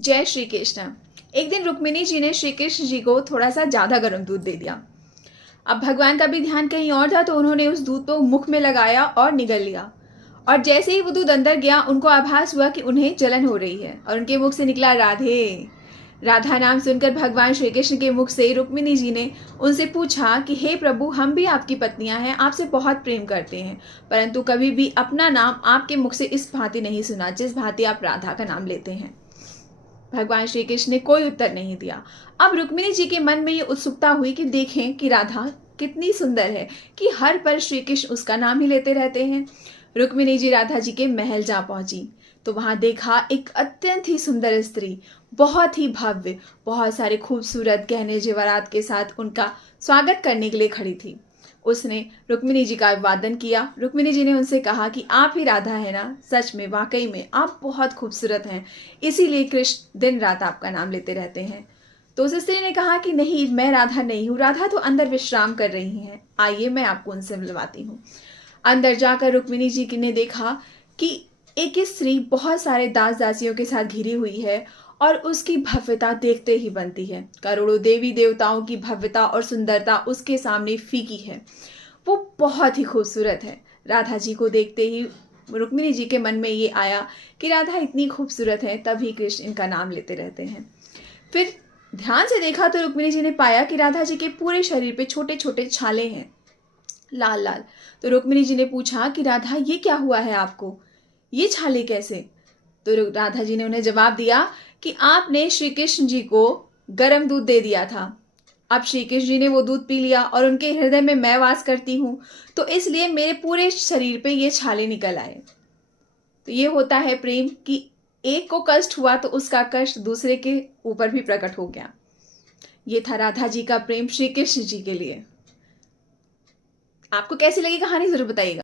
जय श्री कृष्ण। एक दिन रुक्मिणी जी ने श्री कृष्ण जी को थोड़ा सा ज़्यादा गर्म दूध दे दिया। अब भगवान का भी ध्यान कहीं और था, तो उन्होंने उस दूध को मुख में लगाया और निगल लिया। और जैसे ही वो दूध अंदर गया, उनको आभास हुआ कि उन्हें जलन हो रही है और उनके मुख से निकला राधे। राधा नाम सुनकर भगवान श्री कृष्ण के मुख से रुक्मिणी जी ने उनसे पूछा कि हे प्रभु, हम भी आपकी पत्नियां हैं, आपसे बहुत प्रेम करते हैं, परंतु कभी भी अपना नाम आपके मुख से इस भांति नहीं सुना जिस भांति आप राधा का नाम लेते हैं। भगवान श्री कृष्ण ने कोई उत्तर नहीं दिया। अब रुक्मिणी जी के मन में ये उत्सुकता हुई कि देखें कि राधा कितनी सुंदर है कि हर पल श्री कृष्ण उसका नाम ही लेते रहते हैं। रुक्मिणी जी राधा जी के महल जा पहुंची तो वहां देखा एक अत्यंत ही सुंदर स्त्री, बहुत ही भव्य, बहुत सारे खूबसूरत गहने जेवरात के साथ उनका स्वागत करने के लिए खड़ी थी। उसने रुक्मिणी जी का अभिवादन किया। रुक्मिणी जी ने उनसे कहा कि आप ही राधा है ना? सच में, वाकई में आप बहुत खूबसूरत हैं, इसीलिए कृष्ण दिन रात आपका नाम लेते रहते हैं। तो उस स्त्री ने कहा कि नहीं, मैं राधा नहीं हूँ, राधा तो अंदर विश्राम कर रही हैं, आइए मैं आपको उनसे मिलवाती हूँ। अंदर जाकर रुक्मिणी जी ने देखा कि एक स्त्री बहुत सारे दास दासियों के साथ घिरी हुई है और उसकी भव्यता देखते ही बनती है। करोड़ों देवी देवताओं की भव्यता और सुंदरता उसके सामने फीकी है। वो बहुत ही खूबसूरत है। राधा जी को देखते ही रुक्मिणी जी के मन में ये आया कि राधा इतनी खूबसूरत है, तभी कृष्ण इनका नाम लेते रहते हैं। फिर ध्यान से देखा तो रुक्मिणी जी ने पाया कि राधा जी के पूरे शरीर पे छोटे छोटे छाले हैं, लाल लाल। तो रुक्मिणी जी ने पूछा कि राधा, ये क्या हुआ है आपको, ये छाले कैसे? तो राधा जी ने उन्हें जवाब दिया कि आपने श्री कृष्ण जी को गर्म दूध दे दिया था। अब श्री कृष्ण जी ने वो दूध पी लिया और उनके हृदय में मैं वास करती हूँ, तो इसलिए मेरे पूरे शरीर पे ये छाले निकल आए। तो ये होता है प्रेम कि एक को कष्ट हुआ तो उसका कष्ट दूसरे के ऊपर भी प्रकट हो गया। ये था राधा जी का प्रेम श्री कृष्ण जी के लिए। आपको कैसी लगी कहानी, जरूर बताइएगा।